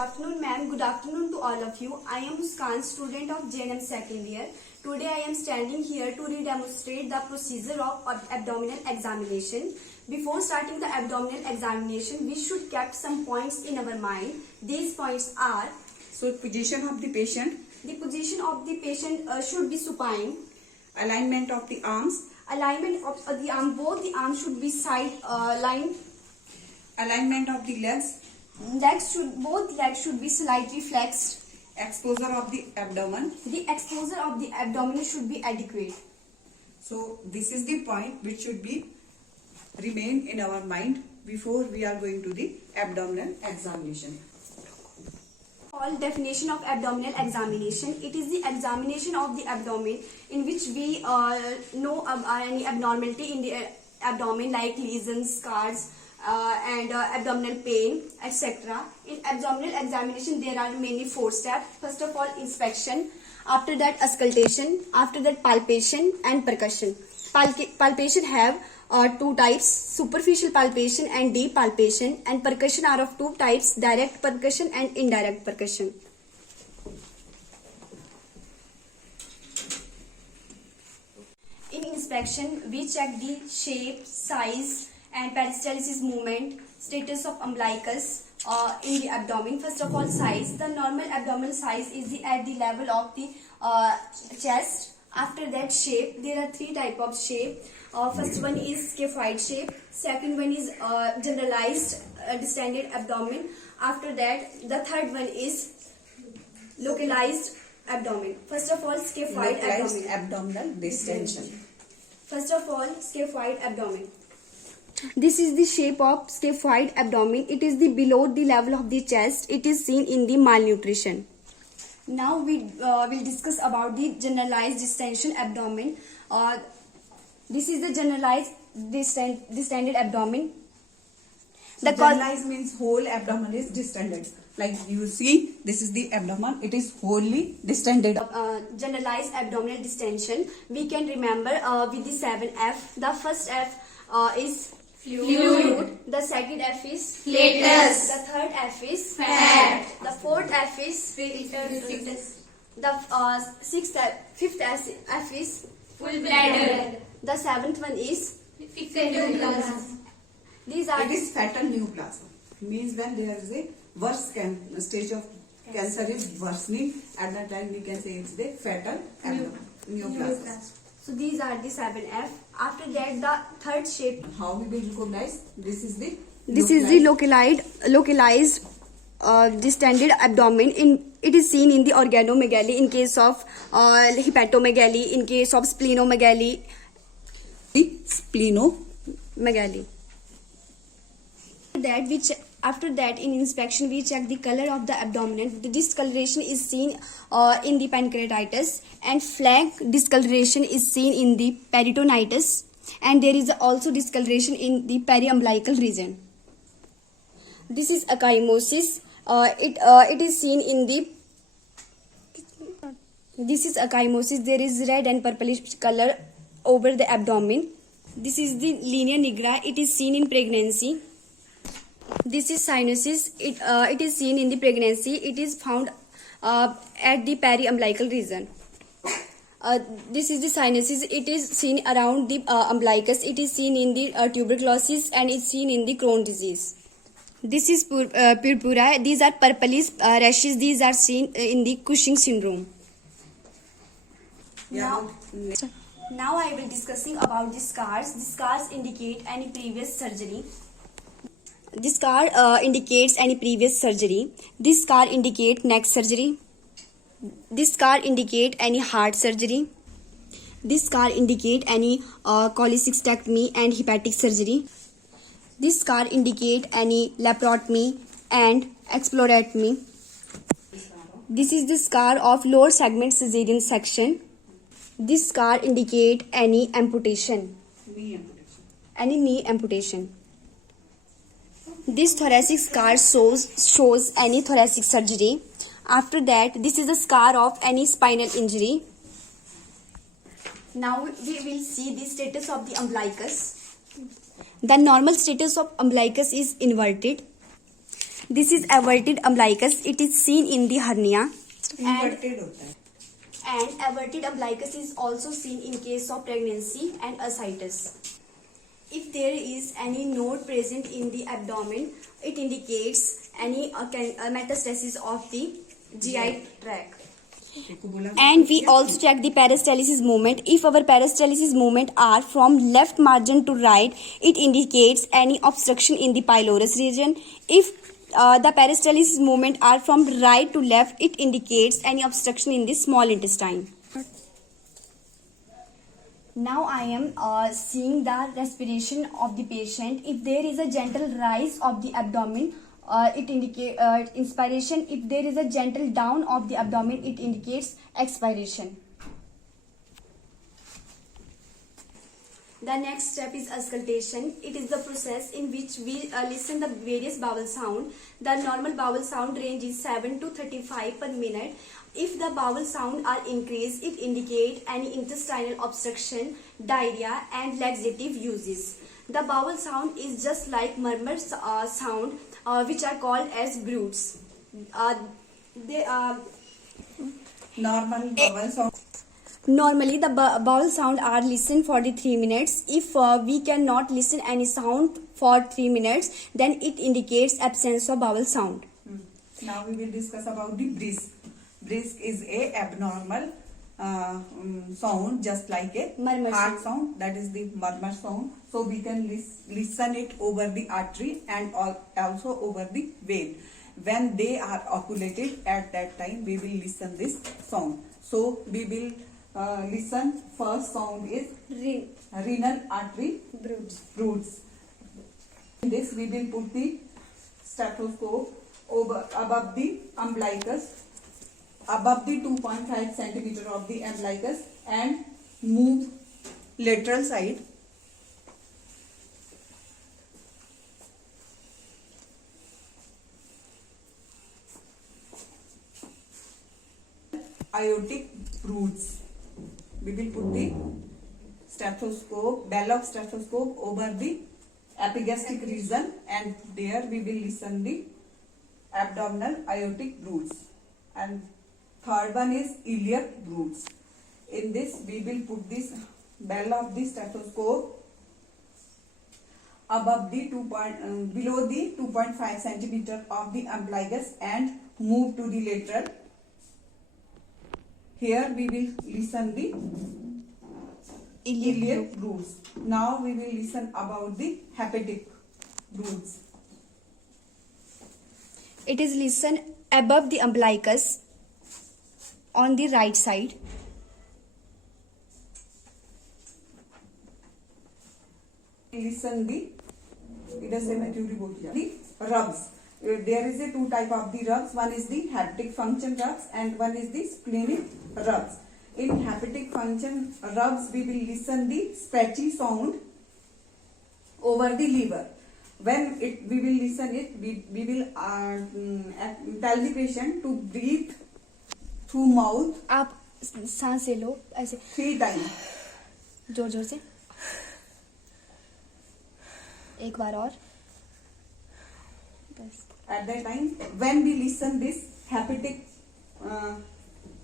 afternoon, ma'am. Good afternoon to all of you. I am Muskan, student of JNM second year. Today I am standing here to demonstrate the procedure of abdominal examination. Before starting the abdominal examination, we should keep some points in our mind. These points are: so position of the patient, the position of the patient should be supine, alignment of the arms, alignment of the arm, both the arms should be side lined, alignment of the legs, both legs should be slightly flexed. Exposure of the abdomen. The exposure of the abdomen should be adequate. So this is the point which should be remain in our mind before we are going to the abdominal examination. All definition of abdominal examination. It is the examination of the abdomen in which we know any abnormality in the abdomen like lesions, scars, and abdominal pain, etc. In abdominal examination, there are mainly 4 steps. First of all, inspection. After that, auscultation. After that, palpation and percussion. Palpation have 2 types: superficial palpation and deep palpation. And percussion are of 2 types: direct percussion and indirect percussion. In inspection, we check the shape, size, and peristalsis movement, status of umbilicus in the abdomen. First of all, size. The normal abdominal size is at the level of the chest. After that, shape. There are 3 types of shape. First one is scaphoid shape. Second one is generalized distended abdomen. After that, the third one is localized abdomen. First of all, scaphoid Localized abdomen. abdominal distension. First of all, scaphoid abdomen. This is the shape of scaphoid abdomen. It is the below the level of the chest. It is seen in the malnutrition. Now we will discuss about the generalized distension abdomen. This is the generalized distended abdomen. The generalized means whole abdomen is distended. Like you see, this is the abdomen. It is wholly distended. Generalized abdominal distension. We can remember with the 7F. The first F is fluid. The second F is flatus. The third F is fat. The fourth F is Fifth fifth F is full bladder. the 7th one is Fecal neoplasm. these are It is fetal neoplasm. Means when there is a worse stage of cancer is worsening, at that time we can say it's the fetal neoplasm. so these are the 7F. After that, the third shape. How we will recognize? This is the Localized distended abdomen. It is seen in the organomegaly in case of hepatomegaly, in case of splenomegaly. splenomegaly. After that, in inspection, we check the color of the abdomen. The discoloration is seen in the pancreatitis, and flank discoloration is seen in the peritonitis, and there is also discoloration in the periumbilical region. This is ecchymosis. It is seen in the. This is ecchymosis. There is red and purplish color over the abdomen. This is the linea nigra. It is seen in pregnancy. This is cyanosis. It is seen in the pregnancy. It is found at the periumbilical region. This is the cyanosis. It is seen around the umbilicus. It is seen in the tuberculosis, and is seen in the Crohn's disease. This is purpura. These are purplish rashes. These are seen in the Cushing syndrome. Now I will discussing about the scars. The scars indicate any previous surgery. This scar indicates any previous surgery. This scar indicate neck surgery. This scar indicate any heart surgery. This scar indicate any cholecystectomy and hepatic surgery. This scar indicate any laparotomy and exploratomy. This is the scar of lower segment cesarean section. This scar indicate any amputation. Any knee amputation. This thoracic scar shows any thoracic surgery. After that, this is the scar of any spinal injury. Now we will see the status of the umbilicus. The normal status of umbilicus is inverted. This is averted umbilicus. It is seen in the hernia. Inverted होता है. And averted umbilicus is also seen in case of pregnancy and ascites. If there is any node present in the abdomen, it indicates any metastasis of the GI tract. देखो बोला. And we also check the peristalsis movement. If our peristalsis movement are from left margin to right, it indicates any obstruction in the pylorus region. If the peristalsis movement are from right to left, it indicates any obstruction in the small intestine. Now I am seeing the respiration of the patient. If there is a gentle rise of the abdomen, it indicates inspiration. If there is a gentle down of the abdomen, it indicates expiration. The next step is auscultation. It is the process in which we listen the various vowel sound. The normal vowel sound range is 7 to 35 per minute. If the vowel sound are increased, it indicates any intestinal obstruction, diarrhea, and laxative uses. The vowel sound is just like murmur sound, which are called as broods. They normal vowel sound. Normally, the vowel sound are listened for the 3 minutes. If we cannot listen any sound for 3 minutes, then it indicates absence of vowel sound. Now we will discuss about the brisk. Brisk is a abnormal sound, just like a Murmur heart sound. That is the murmur sound. So we can listen it over the artery and also over the vein. When they are oculated, at that time we will listen this sound. So we will listen. First sound is renal artery broods. In this we will put the stethoscope above the umbilicus, above the 2.5 centimeter of the umbilicus, and move lateral side. Aortic broods. We will put the stethoscope, bell of stethoscope over the epigastric region, and there we will listen the abdominal aortic broods. And third one is iliac broods. In this we will put this bell of the stethoscope above the below the 2.5 centimeter of the umbilicus and move to the lateral. Here we will listen the iliac broods. Now we will listen about the hepatic broods. It is listened above the umbilicus on the right side. Listen the rubs. There is a two type of the rubs. One is the hepatic function rubs and one is the splenic rubs. In hepatic function rubs, we will listen the scratchy sound over the liver. When we will listen it, we will tell the patient to breathe through mouth. आप सांस ले लो ऐसे 3 times. जोर जोर से एक बार और बस. At that time, when we listen this hepatic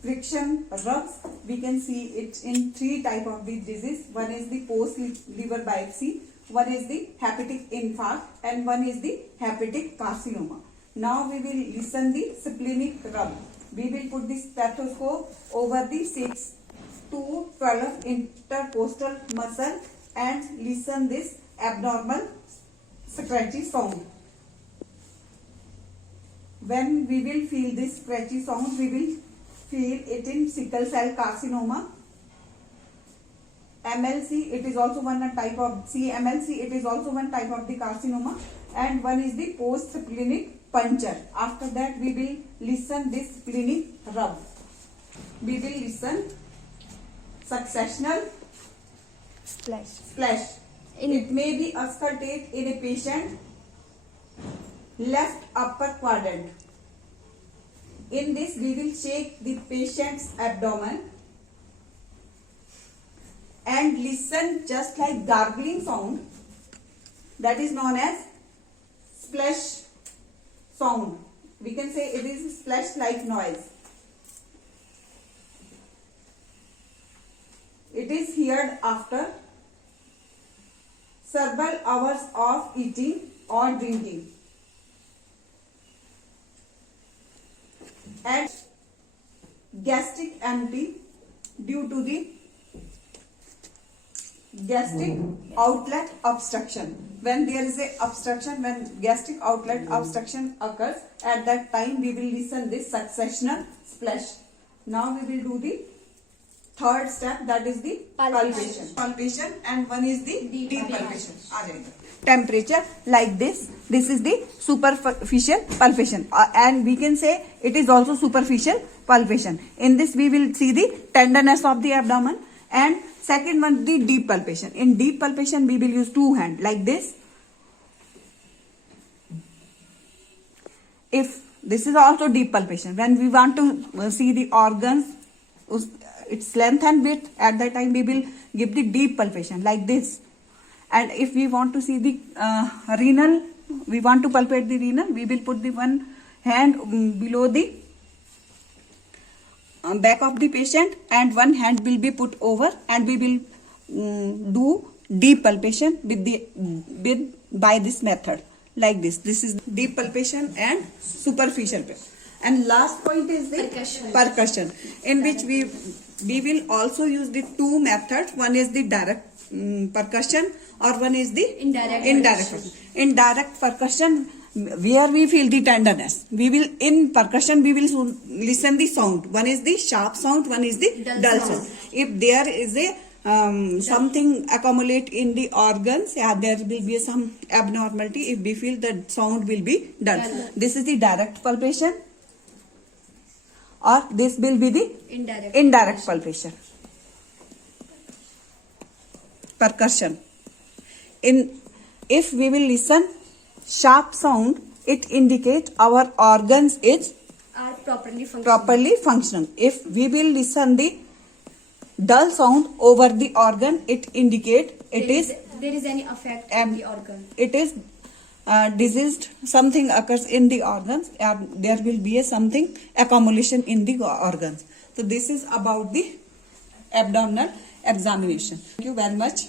friction rubs, we can see it in 3 type of the disease. One is the post liver biopsy, one is the hepatic infarct, and one is the hepatic carcinoma. Now we will listen the splenic rub. We will put the stethoscope over the 6 to 12 intercostal muscle and listen this abnormal scratchy sound. When we will feel this scratchy sound, we will feel it in sickle cell carcinoma. MLC, it is also one type of CMLC, it is also one type of the carcinoma, and one is the post splenic puncture. After that, we will listen this splenic rub. We will listen successional splash. It may be auscultate in a patient left upper quadrant. In this, we will shake the patient's abdomen and listen just like gargling sound, that is known as splash sound. We can say it is splash like noise. It is heard after several hours of eating or drinking. And gastric empty due to the gastric outlet obstruction. When there is a obstruction, when gastric outlet obstruction occurs, at that time we will listen this successional splash. Now we will do the third step, that is the palpation. Palpation, and one is the deep palpation. aa jayega. Temperature like this. This is the superficial palpation, and we can say it is also superficial palpation. In this we will see the tenderness of the abdomen, and second one the deep palpation. In deep palpation we will use two hands like this. If this is also deep palpation, when we want to see the organs, its length and width, at that time we will give the deep palpation like this. And if we want to see the renal, we want to palpate the renal, we will put the one hand below the back of the patient, and one hand will be put over, and we will do deep palpation by this method like this. This is deep palpation and superficial palpation. And last point is the percussion, in which we will also use the two methods. One is the direct percussion, or one is the Indirect percussion. Indirect percussion, where we feel the tenderness. We will, in percussion we will listen the sound. One is the sharp sound, one is the dull sound. If there is a something accumulate in the organs, there will be some abnormality. If we feel the sound will be dull. This is the direct palpation, or this will be the indirect palpation. Percussion. If we will listen sharp sound, it indicates our organs are properly functioning. If we will listen the dull sound over the organ, it indicates there is any effect on the organ. It is diseased, something occurs in the organs, and there will be something accumulation in the organs. So this is about the abdominal examination. Thank you very much.